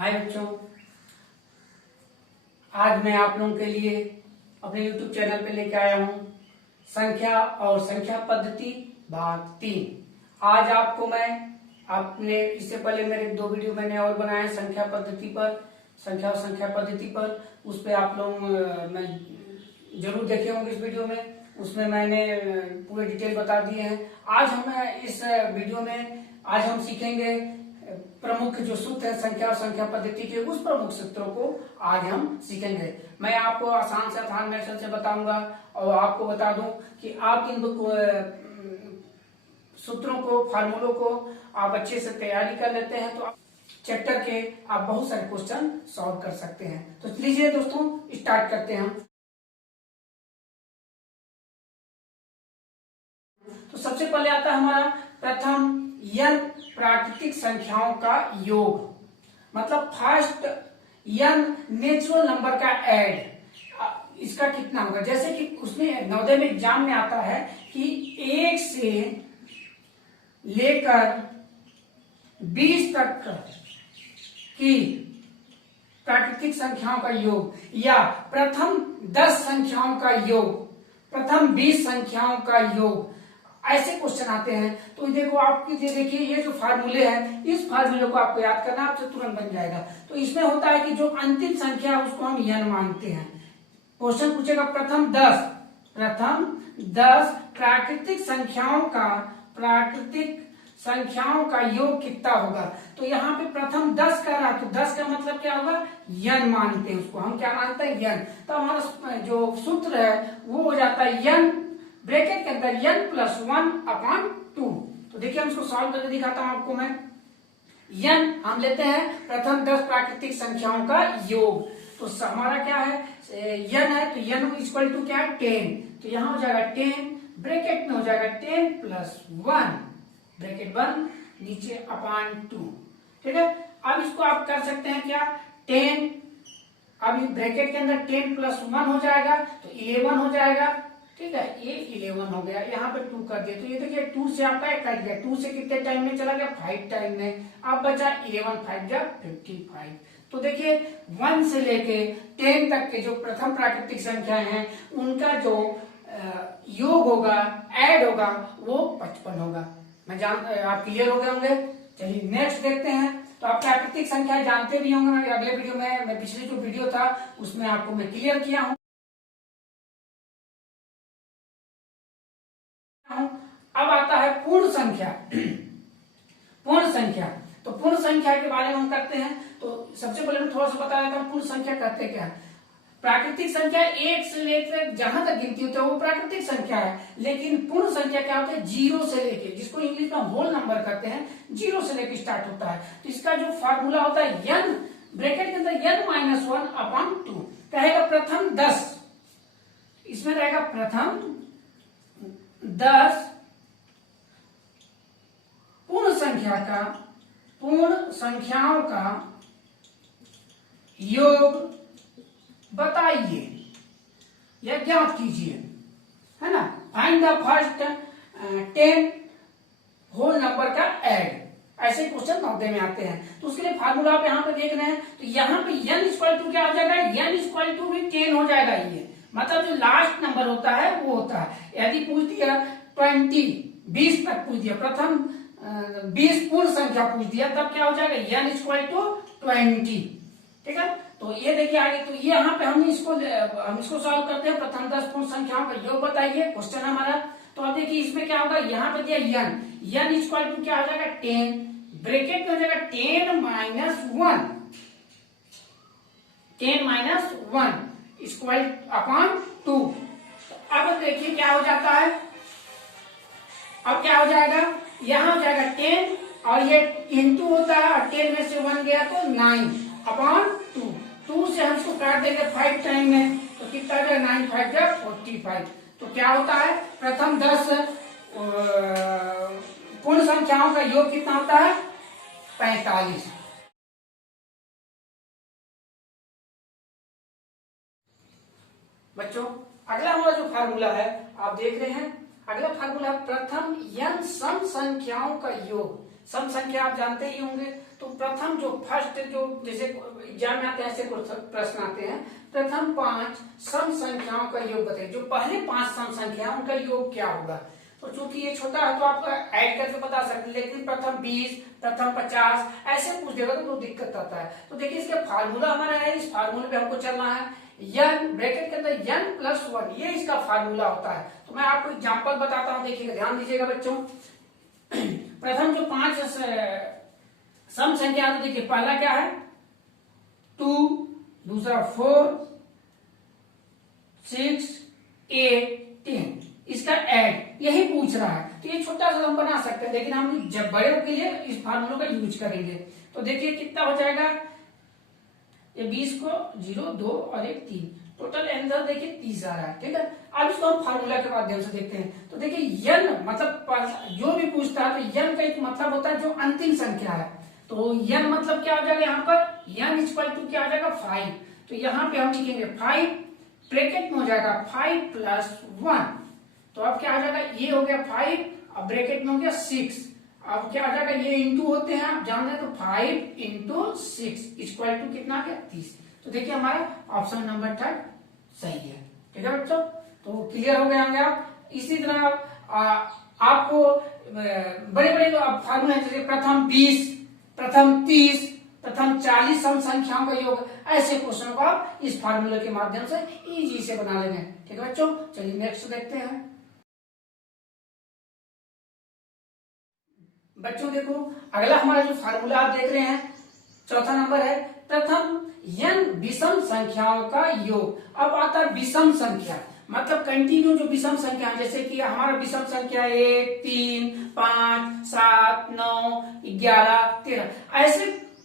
हाय बच्चों, आज मैं आप लोगों के लिए अपने YouTube चैनल पे लेके आया हूँ संख्या और संख्या पद्धति भाग 3। आज आपको मैं आपने इससे पहले मेरे 2 वीडियो मैंने और बनाए हैं संख्या पद्धति पर, संख्या और संख्या पद्धति पर। उस पे आप लोग मैं जरूर देखे होंगे इस वीडियो में, उसमें मैंने पूरे डिटेल बता दिए हैं। आज हम इस वीडियो में आज हम सीखेंगे प्रमुख जो सूत्र है संख्या और संख्या पद्धति के, उस प्रमुख सूत्रों को आज हम सीखेंगे। मैं आपको आसान से आसान मेथड से बताऊंगा और आपको बता दूं कि आप इन सूत्रों को, फार्मूलों को आप अच्छे से तैयारी कर लेते हैं तो चैप्टर के आप बहुत सारे क्वेश्चन सॉल्व कर सकते हैं। तो लीजिए दोस्तों, स्टार्ट करते हैं। तो सबसे पहले आता है हमारा प्रथम n प्राकृतिक संख्याओं का योग, मतलब फर्स्ट n नेचुरल नंबर का ऐड। इसका कितना होगा, जैसे कि उसमें नवोदय में एग्जाम में आता है कि 1 से लेकर 20 तक की प्राकृतिक संख्याओं का योग, या प्रथम 10 संख्याओं का योग, प्रथम 20 संख्याओं का योग, ऐसे क्वेश्चन आते हैं। तो देखो आपकी देखिए ये जो फार्मूले हैं, इस फार्मूले को आपको याद करना, आपसे तुरंत बन जाएगा। तो इसमें होता है कि जो अंतिम संख्या है उसको हम n मानते हैं। क्वेश्चन पूछेगा प्रथम 10 प्राकृतिक संख्याओं का योग कितना होगा। तो यहाँ पे प्रथम 10 कह रहा है, तो 10 का मतलब क्या होगा, n मानते हैं उसको। हम क्या मानते हैं, n। तो हमारा जो सूत्र है वो हो जाता है n ब्रैकेट के अंदर n+1/2। तो देखिए हम इसको सॉल्व करके दिखाता हूं आपको मैं। n हम लेते हैं प्रथम 10 प्राकृतिक संख्याओं का योग। तो हमारा क्या है, n है, तो n इक्वल टू क्या है, 10। तो यहां हो जाएगा 10, ब्रैकेट में हो जाएगा 10+1 ब्रैकेट बंद, नीचे /2। ठीक है, अब इसको आप कर सकते हैं क्या, 10, अब ब्रैकेट के अंदर 10+1 हो जाएगा तो 11 हो जाएगा। ठीक है, ये 11 हो गया, यहाँ पे 2 कर दिया। तो ये देखिए 2 से आपका कट गया, 2 से कितने टाइम में चला गया, 5 टाइम में। अब बचा 11, 5 जा 55। तो देखिए 1 से लेके 10 तक के जो प्रथम प्राकृतिक संख्याएं हैं उनका जो योग होगा, ऐड होगा, वो 55 होगा। आप क्लियर हो गए होंगे। चलिए नेक्स्ट देखते हैं। तो आप प्राकृतिक संख्या जानते भी होंगे, अगले वीडियो में, मैं पिछले जो वीडियो था उसमें आपको मैं क्लियर किया हूं। अब आता है पूर्ण संख्या। पूर्ण संख्या, तो पूर्ण संख्या के बारे में हम करते हैं। तो सबसे पहले मैं थोड़ा सा बता देता हूं पूर्ण संख्या कहते क्या है। प्राकृतिक संख्या 1 से लेकर जहां तक गिनती होती है वो प्राकृतिक संख्या है, लेकिन पूर्ण संख्या क्या होता है, 0 से लेके, जिसको इंग्लिश में होल नंबर कहते हैं, 0 से लेकर स्टार्ट होता है। तो इसका जो फार्मूला होता है n ब्रैकेट के अंदर n-1/2 कहेगा प्रथम 10, इसमें रहेगा प्रथम 10 पूर्ण संख्याओं का योग बताइए या ज्ञात कीजिए, है ना। Find the first 10 whole number का ऐड, ऐसे क्वेश्चन नवोदय में आते हैं। तो उसके लिए फार्मूला आप यहाँ पे देख रहे हैं। तो यहाँ पे n इक्वल टू क्या हो जाएगा, n इक्वल टू भी 10 हो जाएगा। ये मतलब जो लास्ट नंबर होता है वो होता है। यदि पूछ दिया 20 तक पूछ दिया, प्रथम 20 पूर्ण संख्या पूछ दिया, तब क्या हो जाएगा, n इक्वल टू 20। ठीक है, तो ये देखिए आगे। तो ये यहाँ पे हम इसको सॉल्व करते हैं। प्रथम 10 पूर्ण संख्याओं का योग बताइए, क्वेश्चन हमारा। तो अब देखिए इसमें क्या होगा, यहाँ पे दिया n इक्वल टू क्या हो जाएगा, 10, ब्रैकेट में हो जाएगा 10-1 इक्वल /2। अब देखिए क्या हो जाता है, अब क्या हो जाएगा, यहां हो जाएगा 10 और ये इंटू होता है, और 10 में से 1 गया तो 9/2। 2 से हम इसको काट देंगे 5 टाइम में, तो कितना हो जाएगा, 9 5 जा 45। तो क्या होता है, प्रथम 10 पूर्ण संख्याओं का योग कितना होता है, 45। बच्चों अगला हमारा जो फार्मूला है आप देख रहे हैं, अगला फार्मूला प्रथम n सम संख्याओं का योग। सम संख्या आप जानते ही होंगे, तो प्रथम जो फर्स्ट जो जैसे एग्जाम में आते हैं ऐसे प्रश्न आते हैं, प्रथम 5 सम संख्याओं का योग बताइए। जो पहले 5 सम संख्या उनका योग क्या होगा। तो चूंकि ये छोटा है तो आप ऐड करके बता सकते हैं, लेकिन प्रथम 20, प्रथम 50 ऐसे पूछ देगा तो दिक्कत आता है। तो देखिए इसका फार्मूला हमारा है, इस फार्मूले पे हमको चलना है। n ब्रैकेट के अंदर n+1 ये इसका फार्मूला होता है। तो मैं आपको एग्जांपल बताता हूँ, देखिएगा, ध्यान दीजिएगा बच्चों। प्रथम जो 5 सम संख्या तो देखिए पहला क्या है 2, दूसरा 4, 6, 8, 10, इसका ऐड यही पूछ रहा है। तो ये छोटा सा हम बना सकते हैं, लेकिन हम जब बड़े के लिए इस फार्मूले का यूज करेंगे। तो देखिए कितना हो जाएगा, ये 20 को 0, 2 और 1 3, टोटल आंसर देखिए 30 आ रहा है। ठीक है, अब इसको हम फार्मूला के माध्यम से देखते हैं। तो देखिए n मतलब जो भी पूछता है तो n का एक मतलब होता है जो अंतिम संख्या है। तो n मतलब क्या हो जाएगा, यहाँ पर n = क्या हो जाएगा 5। तो यहाँ पे हम लिखेंगे 5 ब्रैकेट में हो जाएगा 5 + 1। तो अब क्या हो जाएगा, ये हो गया 5, अब ब्रैकेट में हो गया 6। अब क्या हो जाएगा, ये इंटू होते हैं आप जान रहे हैं, तो 5 × 6 = कितना आ गया 30। तो देखिए हमारा ऑप्शन नंबर 3 सही है। ठीक है बच्चों, तो क्लियर हो गए होंगे आप। इसी तरह आपको बड़े बड़े फार्मूले हैं, जैसे प्रथम 20, प्रथम 30, प्रथम 40 सम संख्याओं का योग, ऐसे क्वेश्चन को आप इस फार्मूले के माध्यम से इजी से बना लेंगे। ठीक है बच्चों, चलिए नेक्स्ट देखते हैं। बच्चों देखो अगला हमारा जो फार्मूला आप देख रहे हैं, चौथा नंबर है प्रथम n विषम संख्याओं का योग। अब आता है विषम संख्या, मतलब कंटिन्यू जो विषम संख्या है, जैसे कि हमारा विषम संख्या 1, 3, 5, 7, 9, 11, 13, ऐसे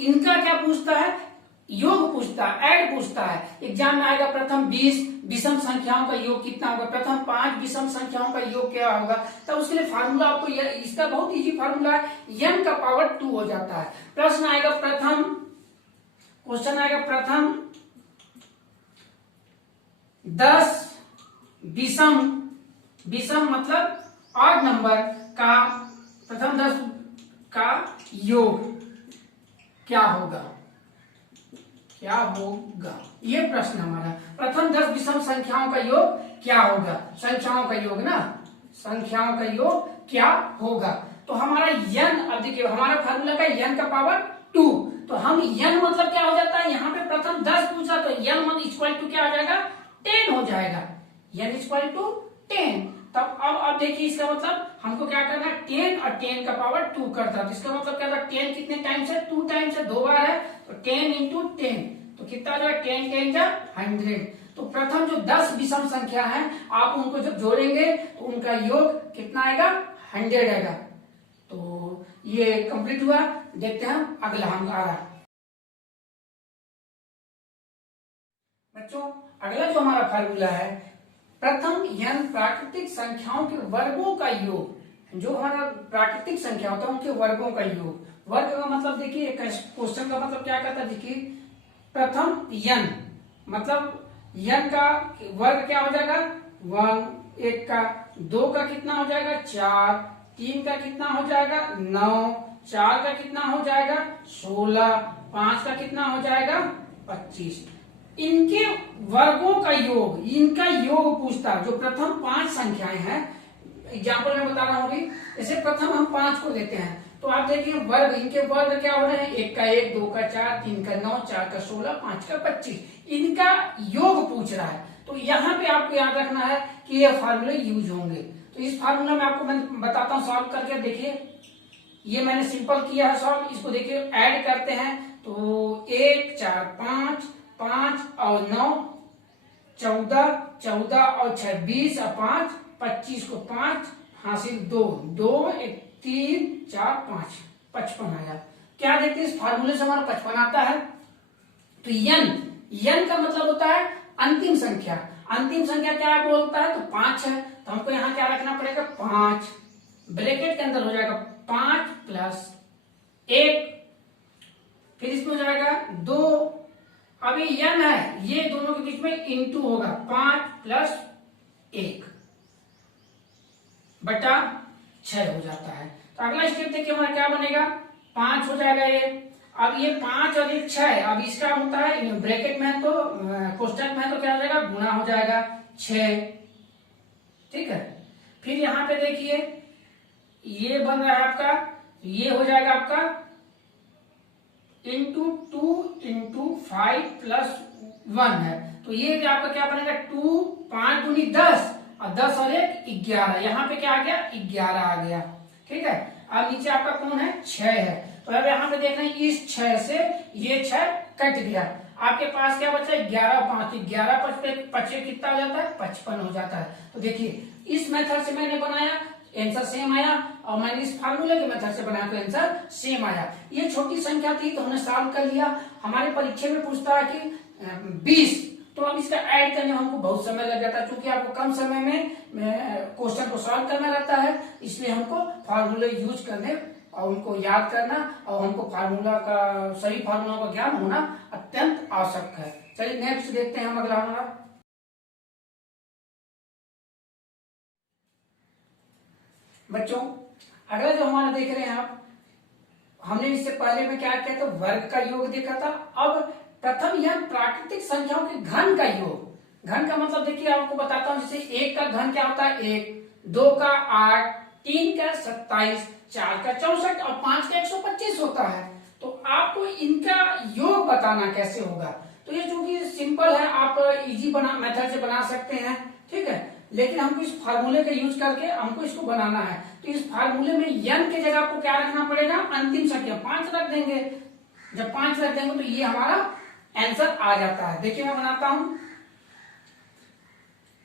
इनका क्या पूछता है, योग पूछता है, ऐड पूछता है। एग्जाम में आएगा प्रथम 20 विषम संख्याओं का योग कितना होगा, प्रथम 5 विषम संख्याओं का योग क्या होगा। तो उसके लिए फार्मूला आपको इसका बहुत इजी फार्मूला है, n का पावर 2 हो जाता है। प्रश्न आएगा प्रथम, क्वेश्चन आएगा प्रथम 10 विषम मतलब ऑड नंबर का प्रथम 10 का योग क्या होगा, क्या होगा, ये प्रश्न हमारा। प्रथम 10 विषम संख्याओं का योग क्या होगा, संख्याओं का योग ना, संख्याओं का योग क्या होगा। तो हमारा n, अब देखिए हमारा फार्मूला का n का पावर 2, तो हम n मतलब क्या हो जाता है, यहाँ पे प्रथम 10 पूछा तो n = क्या हो जाएगा 10 हो जाएगा, n = 10। तब अब देखिए इसका मतलब हमको क्या करना है, 10 और 10 का पावर 2 करता है। इसका मतलब क्या था, 10 कितने टाइम्स है, 2 टाइम्स है, 2 बार है, तो 10 × 10, तो कितना आ जाएगा 10 × 100। तो प्रथम जो 10 विषम संख्या है आप उनको जब जोड़ेंगे तो उनका योग कितना आएगा 100 आएगा। तो ये कंप्लीट हुआ, देखते हैं अगला हम आ रहा बच्चों। अगला जो हमारा फार्मूला है, प्रथम n प्राकृतिक संख्याओं के वर्गों का योग। जो हमारा प्राकृतिक संख्या होता है उनके वर्गों का योग। वर्ग का मतलब देखिए, क्वेश्चन का मतलब क्या कहता है, देखिए प्रथम n मतलब n का वर्ग क्या हो जाएगा 1, 1 का 2 का कितना हो जाएगा 4, 3 का कितना हो जाएगा 9, 4 का कितना हो जाएगा 16, 5 का कितना हो जाएगा 25। इनके वर्गों का योग, इनका योग पूछता है। जो प्रथम 5 संख्याएं हैं, एग्जाम्पल में बता रहा हूँ, जैसे प्रथम हम 5 को लेते हैं तो आप देखिए वर्ग, इनके वर्ग क्या हो रहे हैं, 1 का 1, 2 का 4, 3 का 9, 4 का 16, 5 का 25, इनका योग पूछ रहा है। तो यहाँ पे आपको याद रखना है कि ये फार्मूले यूज होंगे। तो इस फार्मूला में आपको मैं बताता हूँ सॉल्व करके। देखिए ये मैंने सिंपल किया है सॉल्व, इसको देखिए ऐड करते हैं तो 1, 4, 5, 5 और 9 14, 14 और 6 20 और 5 25 को 5 हासिल 2, 2 1 3 4 5 55 आया। क्या देखते हैं इस फार्मूले से हमारा 55 आता है। तो n का मतलब होता है अंतिम संख्या। अंतिम संख्या क्या बोलता है, तो 5 है, तो हमको यहाँ क्या रखना पड़ेगा 5, ब्रैकेट के अंदर हो जाएगा 5 + 1, फिर इसमें हो जाएगा 2, अभी n है, ये दोनों के बीच में इंटू होगा 5 + 1 बटा 6 हो जाता है। तो अगला स्टेप देखिए हमारा क्या बनेगा, 5 हो जाएगा ये, अब ये 5 और 1 6, अब इसका होता है ब्रैकेट में तो कोष्टक में तो क्या हो जाएगा, गुना हो जाएगा 6, ठीक है। फिर यहाँ पे देखिए ये बन रहा है आपका, ये हो जाएगा आपका इंटू 2 इंटू 5 प्लस 1 है, तो ये आपका क्या बनेगा 2, 5 दूनी 10 और 10 और 1 11, यहाँ पे क्या आ गया 11 आ गया, ठीक है। अब नीचे आपका कौन है 6 है, तो अब यहाँ पे देख रहे हैं इस 6 से ये 6 कट गया, आपके पास क्या बचा 11 5, 11 5 कितना हो जाता है 55 हो जाता है। तो देखिए इस मेथड से मैंने बनाया, आंसर सेम आया, और मैंने इस फार्मूले के मेथड से बनाया तो आंसर सेम आया। ये छोटी संख्या थी तो हमने सॉल्व कर लिया। हमारे परीक्षा में पूछता है कि 20, तो अब इसका ऐड करने में हमको बहुत समय लग जाता है, क्योंकि आपको कम समय में क्वेश्चन को सॉल्व करना रहता है, इसलिए हमको फार्मूले यूज करने और उनको याद करना और हमको फार्मूला का सही फार्मूला का ज्ञान होना अत्यंत आवश्यक है। चलिए नेक्स्ट देखते हैं हम अगला हमारा। बच्चों अगला जो हमारा देख रहे हैं आप, हमने इससे पहले में क्या किया था, वर्ग का योग देखा था। अब प्रथम यह प्राकृतिक संख्याओं के घन का योग। घन का मतलब देखिए आपको बताता हूं, जैसे 1 का घन क्या होता है 1, 2 का 8, 3 का 27, 4 का 64 और 5 का 125 होता है। तो आपको इनका योग बताना कैसे होगा, तो ये चूंकि सिंपल है आप इजी मेथड से बना सकते हैं, ठीक है, लेकिन हमको इस फार्मूले का यूज करके हमको इसको बनाना है। तो इस फार्मूले में n के जगह आपको क्या रखना पड़ेगा, अंतिम संख्या 5 रख देंगे। जब 5 रख देंगे तो ये हमारा आंसर आ जाता है। देखिए मैं बनाता हूं,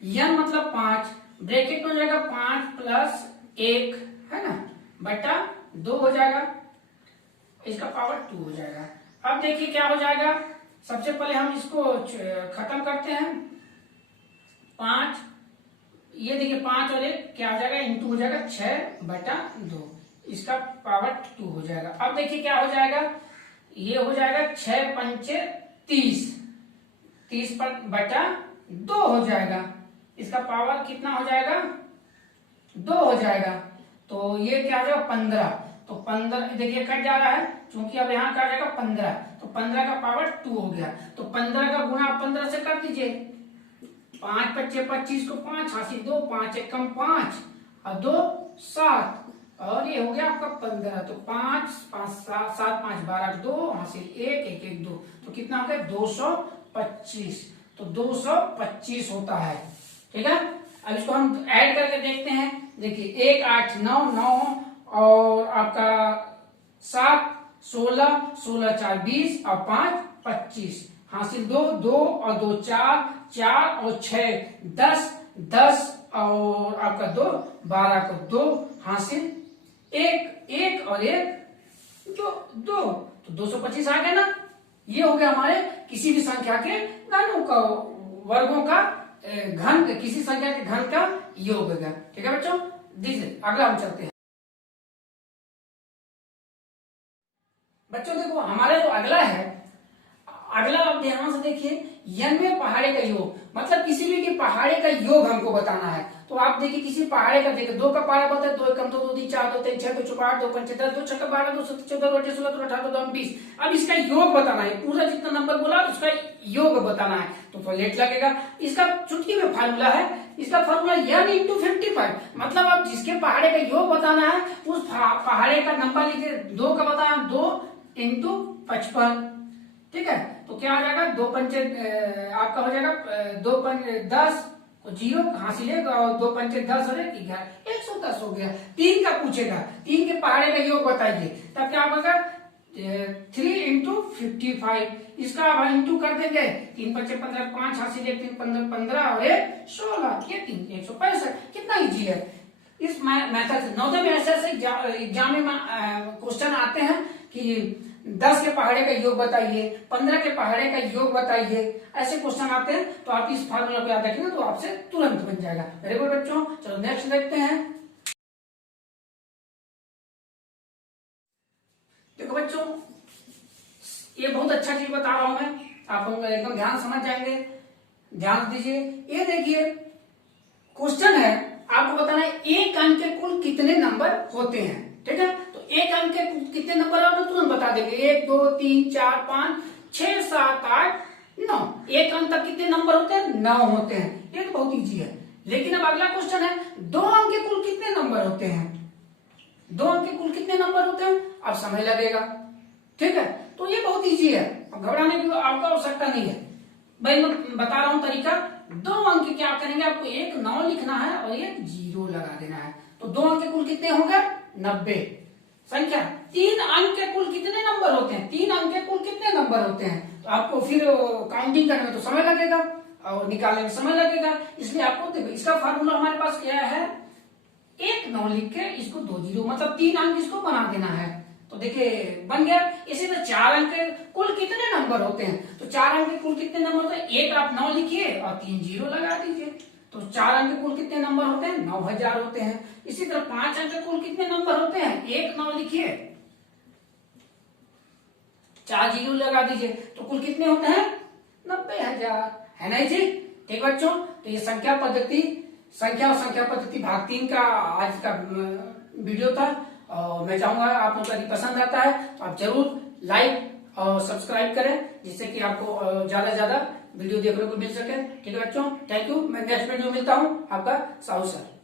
n मतलब 5, ब्रैकेट में हो जाएगा 5 प्लस 1 है ना, बटा 2 हो जाएगा, इसका पावर 2 हो जाएगा। अब देखिए क्या हो जाएगा, सबसे पहले हम इसको खत्म करते हैं। 5, ये देखिए 5 और 1 क्या हो जाएगा इंटू हो जाएगा 6 बटा 2, इसका पावर 2 हो जाएगा। अब देखिए क्या हो जाएगा, ये हो जाएगा 6 पंचे 30, 30 पर बटा 2 हो जाएगा, इसका पावर कितना हो जाएगा 2 हो जाएगा। तो ये क्या हो जाएगा 15, तो 15 देखिए कट जा रहा है, क्योंकि अब यहाँ क्या हो जाएगा 15, तो 15 का पावर 2 हो गया। तो 15 का गुणा 15 से कर दीजिए, 5 पच्चे 25 को 5 हासिल 2, 5 एकम 5 और 2 7, और ये हो गया आपका 15। तो 5 5 7 7 5 12 2 हासिल 1 1 1 2, तो कितना हो गया 225। तो 225 होता है, ठीक है। अब इसको हम ऐड करके देखते हैं। देखिए 1 8 9 9 और आपका 7 16 16 4 20 और 5 25 हासिल 2 2 और 2 4 4 और 6 10 10 और आपका 2 12 को 2 हासिल 1 1 और 1 2 2, तो 225 आ गया ना। ये हो गया हमारे किसी भी संख्या के घनों का, वर्गों का घन, किसी संख्या के घन का योग हो गया, ठीक है बच्चों। दीजिए अगला हम चलते हैं। बच्चों देखो हमारा जो अगला है, अगला आप ध्यान से देखिए, n में पहाड़े का योग, मतलब किसी भी के पहाड़े का योग हमको बताना है। तो आप देखिए किसी पहाड़े का देखिए 2 का पहाड़ा बोलते हैं, 2 एकम 2 2 3 4 2 3 6 2 4 8 2 5 10 2 6 12 2 7 14 2 16 2 18 2 20। अब इसका योग बताना है, पूरा जितना नंबर बोला उसका योग बताना है, तो लेट लगेगा। इसका चुटकी में फार्मूला है, इसका फार्मूला n इंटू 55, मतलब आप जिसके पहाड़े का योग बताना है उस पहाड़े का नंबर लिखिए, 2 का बताया 2 इंटू 55, ठीक है। तो क्या आ जाएगा 2 पंचे आपका हो जाएगा 2 पंचे 10 जीरो हासिल है, 2 पंचे 10 और 1 11 110 हो गया। 3 का पूछेगा, 3 के पहाड़े का योग बताइए, तब क्या होगा 3 इंटू 55, इसका अब इंटू कर देंगे, 3 पंचे 15 5 हासिल 1 3 15 15 और 1 16, ये 3 165। कितना इजी है। इस मेथड से नवोदय में ऐसे एग्जाम में क्वेश्चन आते हैं कि 10 के पहाड़े का योग बताइए, 15 के पहाड़े का योग बताइए, ऐसे क्वेश्चन आते हैं। तो आप इस फार्मूला को याद रखेंगे तो आपसे तुरंत बन जाएगा। वेरी गुड बच्चों, चलो नेक्स्ट देखते हैं। देखो बच्चों ये बहुत अच्छा चीज बता रहा हूं मैं, आप एकदम ध्यान समझ जाएंगे, ध्यान दीजिए। ये देखिए क्वेश्चन है, आपको बताना है एक अंक के कुल कितने नंबर होते हैं, ठीक है। तो एक अंक के कितने नंबर है तुरंत बता देंगे, 1 2 3 4 5 6 7 8 9। एक अंक तक कितने नंबर होते हैं? 9 होते हैं। ये तो बहुत इजी है। लेकिन अब अगला क्वेश्चन है, 2 अंक के कुल कितने नंबर होते हैं? 2 अंक के कुल कितने नंबर होते हैं? अब समय लगेगा, ठीक है। तो ये बहुत इजी है, घबराने की आपको आवश्यकता नहीं है भाई। मैं बता रहा हूं तरीका। 2 अंक क्या करेंगे, आपको एक 9 लिखना है और एक 0 लगा देना है। तो 2 अंक के कुल कितने होंगे? 90 संख्या। 3 अंक के कुल कितने नंबर होते हैं? 3 अंक के कुल कितने नंबर होते हैं? तो आपको फिर काउंटिंग करने में तो समय लगेगा और निकालने में समय लगेगा, इसलिए आपको देखो इसका फार्मूला हमारे पास क्या है, एक 9 लिख के इसको 2 0 मतलब 3 अंक इसको बना देना है। तो देखिए बन गया। इसी तरह 4 अंक के कुल कितने नंबर होते हैं? तो 4 अंक के कुल कितने नंबर होते हैं? एक आप 9 लिखिए और 3 0 लगा दीजिए। तो 4 अंक के कुल कितने नंबर होते हैं? 9000 होते हैं। इसी तरह 5 अंक के कुल कितने नंबर होते हैं? एक 9 लिखिए, 4 0 लगा दीजिए, तो कुल कितने होते हैं? 90,000, है ना जी। ठीक बच्चों, तो ये संख्या पद्धति, संख्या और संख्या पद्धति भाग 3 का आज का वीडियो था। और मैं चाहूंगा आप लोगों को यदि पसंद आता है तो आप जरूर लाइक और सब्सक्राइब करें, जिससे कि आपको ज्यादा से ज्यादा वीडियो देखने को मिल सके। ठीक है बच्चों, थैंक यू। मैं नेक्स्ट वीडियो में मिलता हूँ, आपका साहू सर।